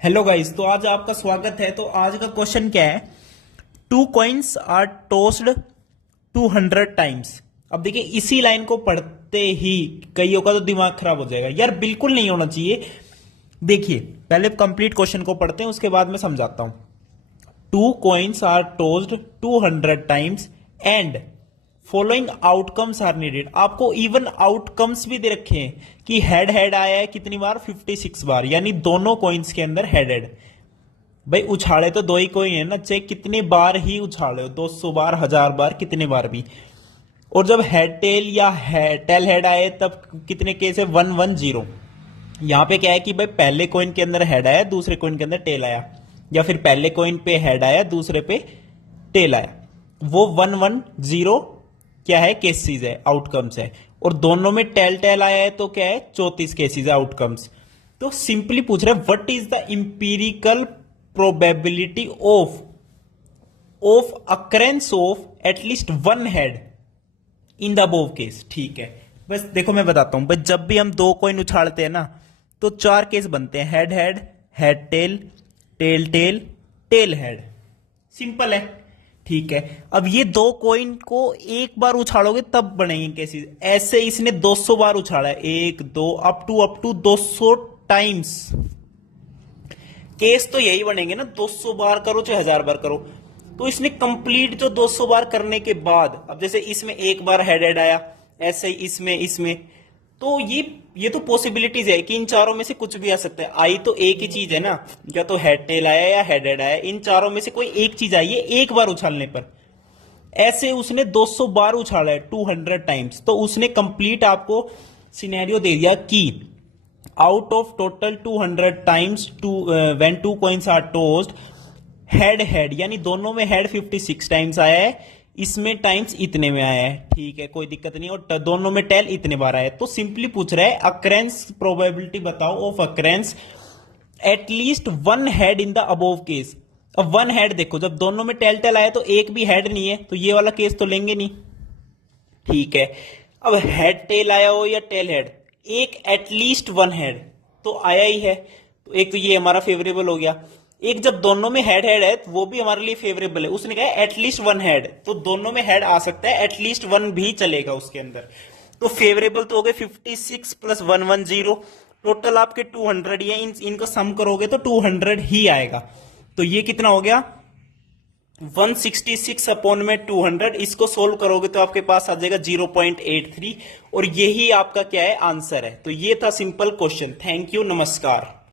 Hello guys, तो आज आपका स्वागत है। तो आज का क्वेश्चन क्या है? Two coins are tossed 200 times. अब देखिए, इसी लाइन को पढ़ते ही कईयों का तो दिमाग खराब हो जाएगा यार, बिल्कुल नहीं होना चाहिए। देखिए, पहले कंप्लीट क्वेश्चन को पढ़ते हैं, उसके बाद मैं समझाता हूं। Two coins are tossed 200 times and following outcomes are needed. आपको इवन आउटकम्स भी दे रखे हैं कि हेड हेड आया है कितनी बार, 56 बार, यानी दोनों कॉइन्स के अंदर हेड हेड। भाई उछाले तो दो ही कॉइन है ना, चाहे कितने बार ही उछाले हो, 200 बार, 1000 बार, कितने बार भी। और जब हेड टेल या टेल हेड आए तब कितने केस है? 110। यहां पे क्या है कि भाई पहले कॉइन के अंदर हेड आया, दूसरे कॉइन के अंदर टेल आया, या फिर पहले कॉइन पे हेड आया, दूसरे पे टेल आया। वो 110 क्या है? केसेस है, आउटकम्स है। और दोनों में टेल टेल आया है तो क्या है? 34 केसेस है, आउटकम्स। तो सिंपली पूछ रहे what is the empirical probability of occurrence of at least one head in the above case. ठीक है, बस देखो मैं बताता हूं। बस जब भी हम दो कॉइन उछालते हैं ना, तो चार केस बनते हैं: head head, head tail, tail tail, tail head. Simple है। ठीक है, अब ये दो कॉइन को एक बार उछालोगे तब बनेंगे केसेस। ऐसे इसने 200 बार उछाला है, 1 2 अप टू 200 टाइम्स। केस तो यही बनेंगे ना, 200 बार करो चाहे 1000 बार करो। तो इसने कंप्लीट जो 200 बार करने के बाद, अब जैसे इसमें एक बार हेड हेड आया, ऐसे ही इसमें इसमें तो ये तो पॉसिबिलिटीज है कि इन चारों में से कुछ भी आ सकता है। आई तो एक ही चीज है ना, या तो हेड टेल आया या हेड हेड आया, इन चारों में से कोई एक चीज आई है एक बार उछालने पर। ऐसे उसने 200 बार उछाला है, 200 टाइम्स। तो उसने कंप्लीट आपको सिनेरियो दे दिया कि out of total 200 times when two coins are tossed, head head यानी दोनों में हेड 56 टाइम्स आया है, इसमें टाइम्स इतने में आया है। ठीक है, कोई दिक्कत नहीं। और दोनों में टेल इतने बार आया है। तो सिंपली पूछ रहा है अकरेंस प्रोबेबिलिटी बताओ of occurrence at least one head in the above case. अब वन हेड देखो, जब दोनों में टेल टेल आया तो एक भी हेड नहीं है, तो ये वाला केस तो लेंगे नहीं। ठीक है, अब हेड टेल आया हो या टेल हेड, एक एटलीस्ट वन हेड तो आया ही है। तो एक तो ये हमारा फेवरेबल हो गया। एक जब दोनों में हेड हेड है तो वो भी हमारे लिए फेवरेबल है। उसने कहा एटलीस्ट वन हेड, तो दोनों में हेड आ सकता है, एटलीस्ट वन भी चलेगा उसके अंदर। तो फेवरेबल तो हो गए 56 प्लस 110, टोटल आपके 200 ही है। इनका सम करोगे तो 200 ही आएगा। तो ये कितना हो गया? 166 अपॉन में 200। इसको सोल्व करोगे तो आपके पास आ जाएगा 0.83, और यही आपका क्या है? आंसर है। तो ये था सिंपल क्वेश्चन। थैंक यू, नमस्कार।